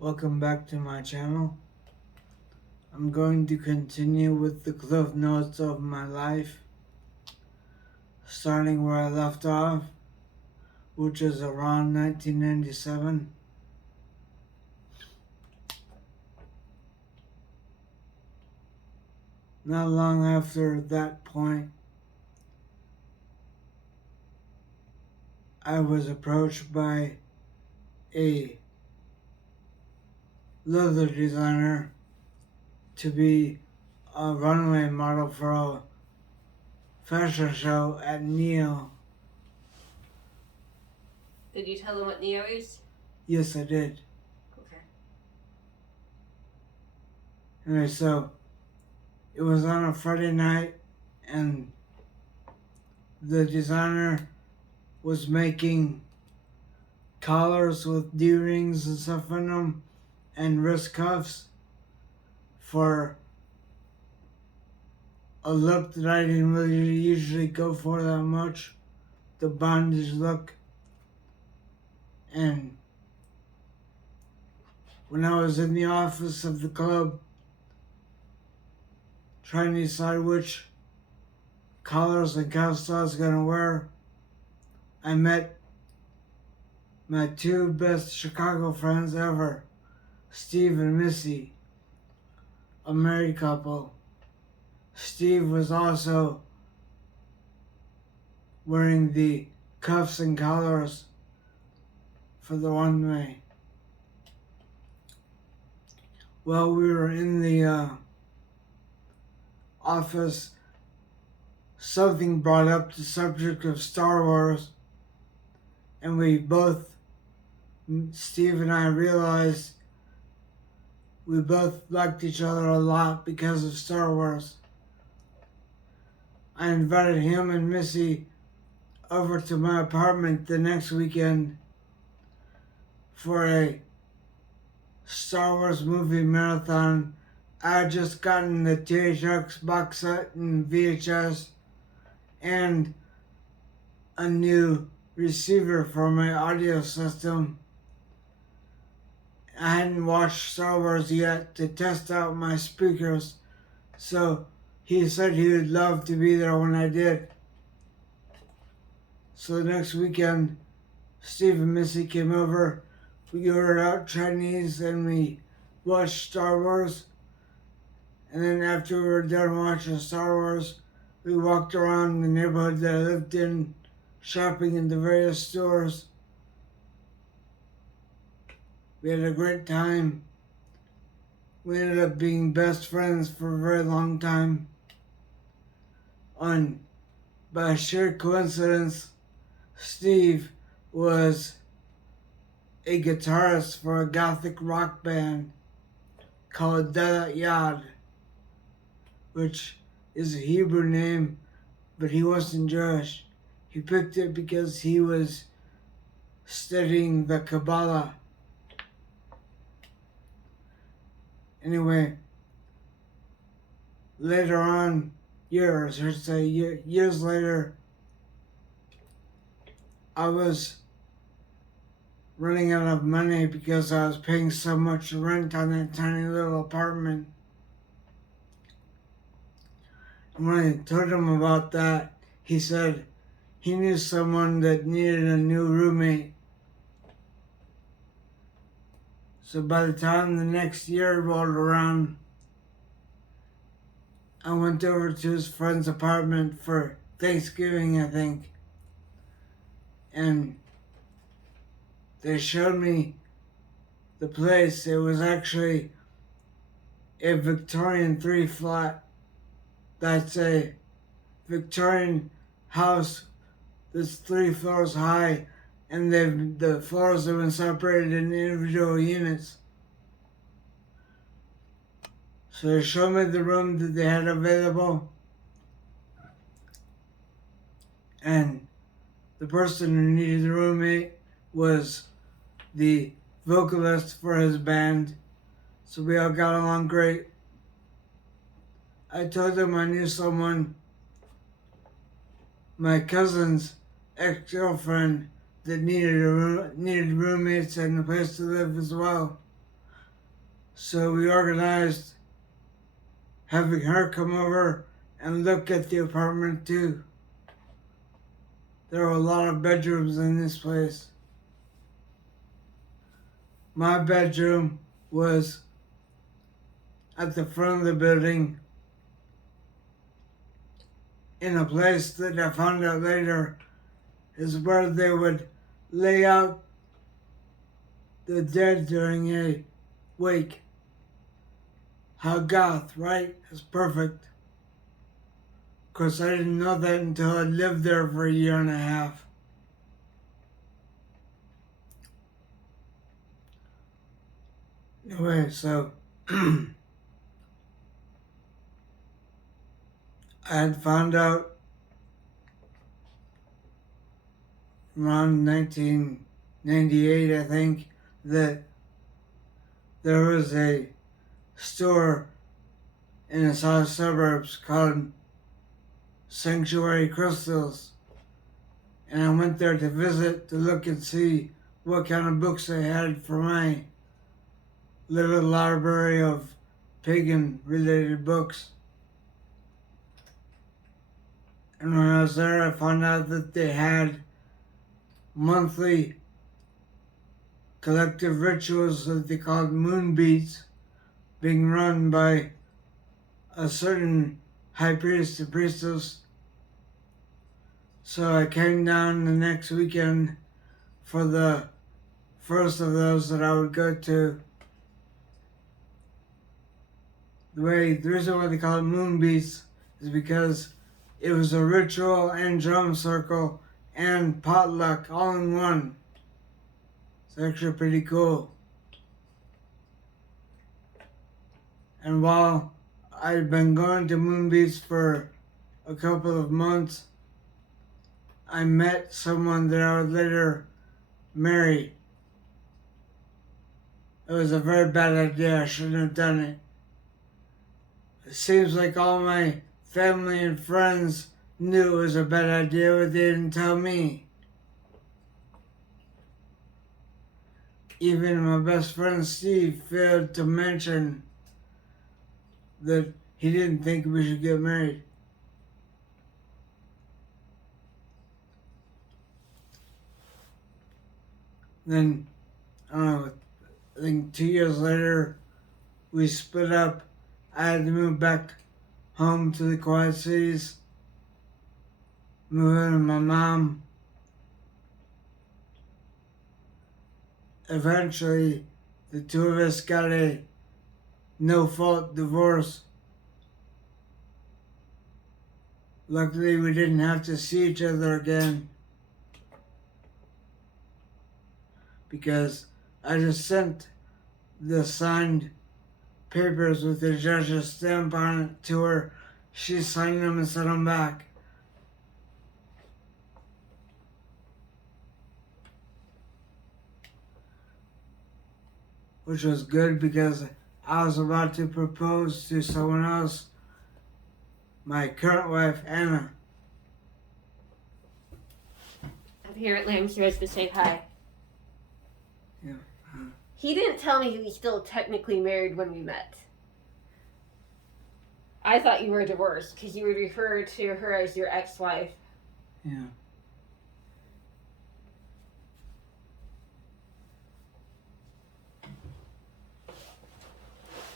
Welcome back to my channel. I'm going to continue with the cliff notes of my life, starting where I left off, which is around 1997. Not long after that point, I was approached by a leather designer to be a runway model for a fashion show at Neo. Did you tell them what Neo is? Yes, I did. Okay. Anyway, so it was on a Friday night, and the designer was making collars with D-rings and stuff in them and wrist cuffs for a look that I didn't really usually go for that much, the bondage look. And when I was in the office of the club trying to decide which collars and cuffs I was going to wear, I met my two best Chicago friends ever, Steve and Missy, a married couple. Steve was also wearing the cuffs and collars for the runway. While we were in the office, something brought up the subject of Star Wars, and we both, Steve and I, realized we both liked each other a lot because of Star Wars. I invited him and Missy over to my apartment the next weekend for a Star Wars movie marathon. I had just gotten the THX box set and VHS and a new receiver for my audio system. I hadn't watched Star Wars yet to test out my speakers, so he said he would love to be there when I did. So the next weekend, Steve and Missy came over. We ordered out Chinese and we watched Star Wars. And then after we were done watching Star Wars, we walked around the neighborhood that I lived in, shopping in the various stores. We had a great time. We ended up being best friends for a very long time. By sheer coincidence, Steve was a guitarist for a gothic rock band called Dadat Yad, which is a Hebrew name, but he wasn't Jewish. He picked it because he was studying the Kabbalah. Anyway, later on, years later, I was running out of money because I was paying so much rent on that tiny little apartment. And when I told him about that, he said he knew someone that needed a new roommate. So by the time the next year rolled around, I went over to his friend's apartment for Thanksgiving, I think. And they showed me the place. It was actually a Victorian 3-flat. That's a Victorian house that's 3 floors high, and the floors have been separated in individual units. So they showed me the room that they had available, and the person who needed a roommate was the vocalist for his band, so we all got along great. I told them I knew someone, my cousin's ex-girlfriend, that needed roommates and a place to live as well. So we organized having her come over and look at the apartment too. There are a lot of bedrooms in this place. My bedroom was at the front of the building in a place that I found out later is where they would lay out the dead during a wake. How goth, right? It's perfect. Of course, I didn't know that until I lived there for a year and a half. Anyway, so I had found out around 1998, I think, that there was a store in the south suburbs called Sanctuary Crystals. And I went there to visit to look and see what kind of books they had for my little library of pagan-related books. And when I was there, I found out that they had monthly collective rituals that they called moon beats being run by a certain high priest and priestess. So I came down the next weekend for the first of those that I would go to. The reason why they call it moon beats is because it was a ritual and drum circle and potluck all in one. It's actually pretty cool. And while I'd been going to Moonbeats for a couple of months, I met someone that I would later marry. It was a very bad idea. I shouldn't have done it. It seems like all my family and friends knew it was a bad idea, but they didn't tell me. Even my best friend Steve failed to mention that he didn't think we should get married. Then, I don't know, I think 2 years later, we split up. I had to move back home to the Quad Cities, move in with my mom. Eventually, the two of us got a no-fault divorce. Luckily, we didn't have to see each other again because I just sent the signed papers with the judge's stamp on it to her. She signed them and sent them back. Which was good because I was about to propose to someone else, my current wife, Anna. Apparently, I'm supposed to say hi. Yeah. He didn't tell me he was still technically married when we met. I thought you were divorced because you would refer to her as your ex-wife. Yeah.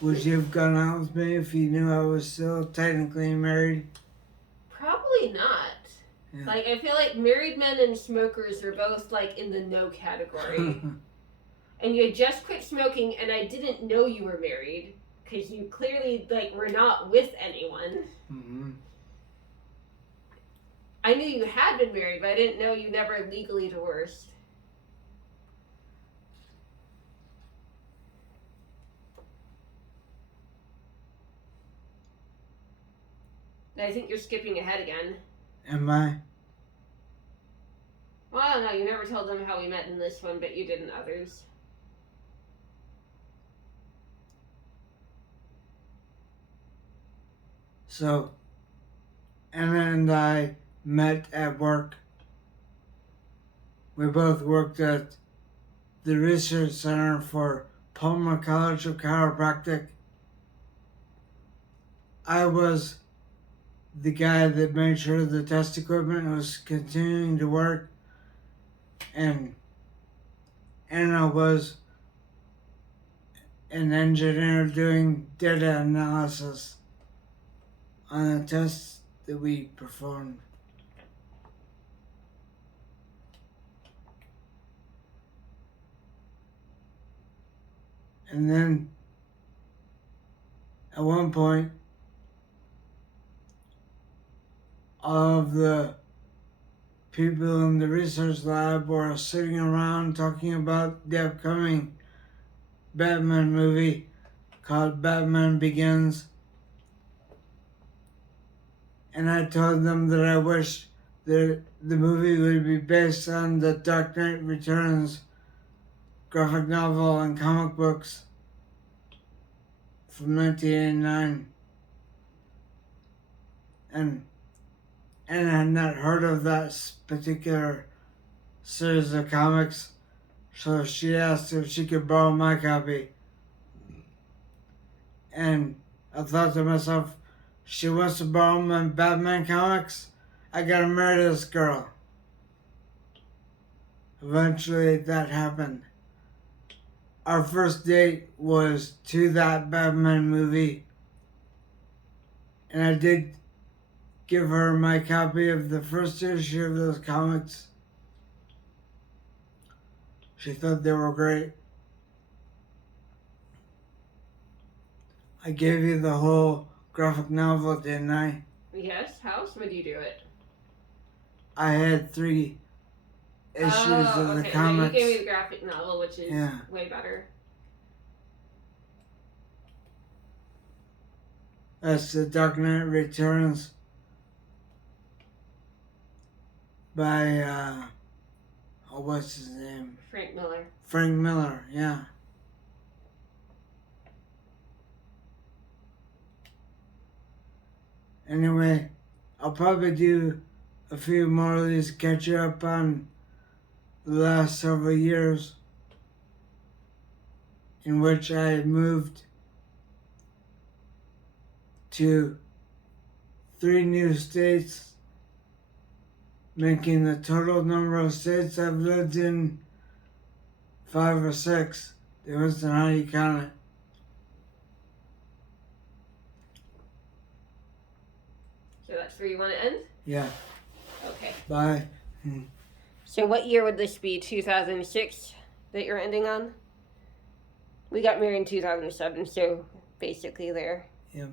Would you have gone out with me if you knew I was still technically married? Probably not. Yeah. Like, I feel like married men and smokers are both, like, in the no category. And you had just quit smoking, and I didn't know you were married, because you clearly, like, were not with anyone. Mm-hmm. I knew you had been married, but I didn't know you never legally divorced. I think you're skipping ahead again. Am I? Well, I don't know. You never told them how we met in this one, but you did in others. So, Anna and I met at work. We both worked at the Research Center for Palmer College of Chiropractic. I was the guy that made sure the test equipment was continuing to work, and Anna was an engineer doing data analysis on the tests that we performed. And then at one point, all of the people in the research lab were sitting around talking about the upcoming Batman movie called Batman Begins. And I told them that I wished that the movie would be based on the Dark Knight Returns graphic novel and comic books from 1989. And I had not heard of that particular series of comics, so she asked if she could borrow my copy. And I thought to myself, she wants to borrow my Batman comics? I gotta marry this girl. Eventually that happened. Our first date was to that Batman movie, and I did give her my copy of the first issue of those comics. She thought they were great. I gave you the whole graphic novel, didn't I? Yes, how else would you do it? I had 3 issues of the comics. No, you gave me the graphic novel, which is way better. That's The Dark Knight Returns by, what's his name? Frank Miller. Frank Miller, yeah. Anyway, I'll probably do a few more of these, catch you up on the last several years in which I moved to 3 new states, making the total number of states I've lived in 5 or 6. Depends on how you count it. So that's where you want to end? Yeah. Okay. Bye. So what year would this be? 2006 that you're ending on? We got married in 2007, so basically there. Yeah.